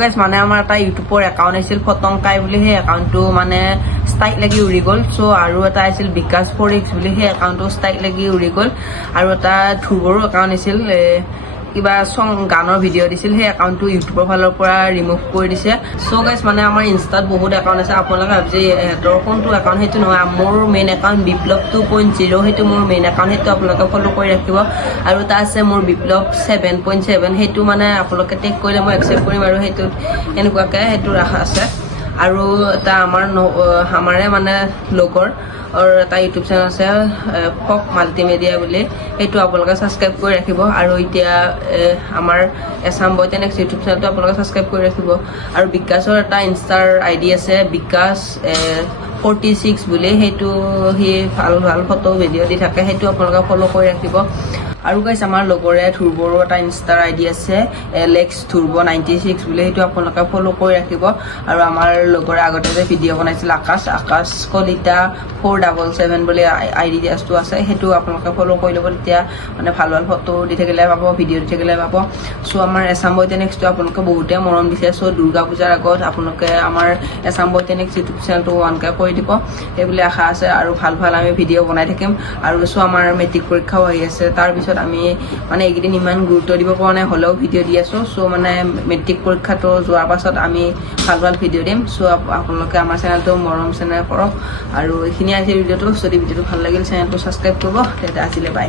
Guys মানে আমাৰ এটা ইউটিউবৰ একাউণ্ট আছিল ফটংকাই বুলি সেই একাউণ্টটো মানে ষ্ট্ৰাইক লাগি উৰি গ'ল। চ' আৰু এটা আছিল বিকাশ ফৰিক্স বুলি সেই একাউণ্টটো ষ্ট্ৰাইক লাগি উৰি গ'ল। আৰু এটা ধ্ৰুৱৰো একাউণ্ট আছিল কিবা চং গানৰ ভিডিঅ' দিছিল, সেই একাউণ্টটো ইউটিউবৰ ফালৰ পৰা ৰিমুভ কৰি দিছে। চ' গাইজ মানে আমাৰ ইনষ্টাত বহুত একাউণ্ট আছে। আপোনালোকে ভাবিছে ইহঁতৰ কোনটো একাউণ্ট সেইটো নহয়? মোৰ main account Biplab two point zero' সেইটো মোৰ মেইন একাউণ্ট সেইটো আপোনালোকে ফ'ল' কৰি ৰাখিব। আৰু এটা আছে মোৰ বিপ্লৱ ছেভেন পইণ্ট ছেভেন সেইটো মানে আপোনালোকে টেক কৰিলে মই একচেপ্ট কৰিম আৰু সেইটোত এনেকুৱাকৈ সেইটো ৰাখা আছে। আৰু এটা আমাৰ আমাৰে মানে লগৰ এটা ইউটিউব চেনেল আছে ফক মাল্টিমেডিয়া বুলি, সেইটো আপোনালোকে ছাবস্ক্ৰাইব কৰি ৰাখিব। আৰু এতিয়া আমাৰ এছাম বয় নেক্সট ইউটিউব চেনেলটো আপোনালোকে ছাবস্ক্ৰাইব কৰি ৰাখিব। আৰু বিকাশৰ এটা ইনষ্টাৰ আই ডি আছে, বিকাশ ফৰ্টি ছিক্স বুলি, সেইটো সি ভালো ভালো ফটো ভিডিঅ' দি থাকে, সেইটো আপোনালোকে ফ'ল' কৰি ৰাখিব। আৰু গাইছ আমাৰ লগৰে ধ্ৰুৱৰো এটা ইনষ্টাৰ আই ডি আছে এলেক্স ধ্ৰুৱ নাইণ্টি ছিক্স বুলি, সেইটো আপোনালোকে ফ'ল' কৰি ৰাখিব। আৰু আমাৰ লগৰে আগতে যে ভিডিঅ' বনাইছিল Akash Akash Kalita four double seven bully I D টো আছে, সেইটো আপোনালোকে ফ'ল' কৰি ল'ব। তেতিয়া মানে ভালো ভালো ফটো দি থাকিলে পাব ভিডিঅ' দি থাকিলে পাব। চ' আমাৰ এছাম বৈতে আপোনালোকে বহুতে মৰম দিছে। চ' দুৰ্গা পূজাৰ আগত আপোনালোকে আমাৰ এছাম বৈতে নেক্সট ইউটিউব চেনেলটো ওৱানকে কৰি দিব। সেইবুলি আশা আছে আৰু ভালো ভালো আমি ভিডিঅ' বনাই থাকিম। আৰু চ' আমাৰ মেট্ৰিক পৰীক্ষাও আহি আছে। তাৰপিছত আমি মানে এইকেইদিন ইমান গুৰুত্ব দিব পৰা নাই হ'লেও ভিডিঅ' দি আছোঁ। চ' মানে মেট্ৰিক পৰীক্ষাটো যোৱাৰ পাছত আমি ভাল ভাল ভিডিঅ' দিম। চ' আপ- আপোনালোকে আমাৰ চেনেলটো মৰম চেনেল কৰক। আৰু এইখিনি আজি ভিডিঅ'টো যদি ভিডিঅ'টো ভাল লাগিল চেনেলটো ছাবস্ক্ৰাইব কৰিব। তেতিয়া আজিলৈ বাই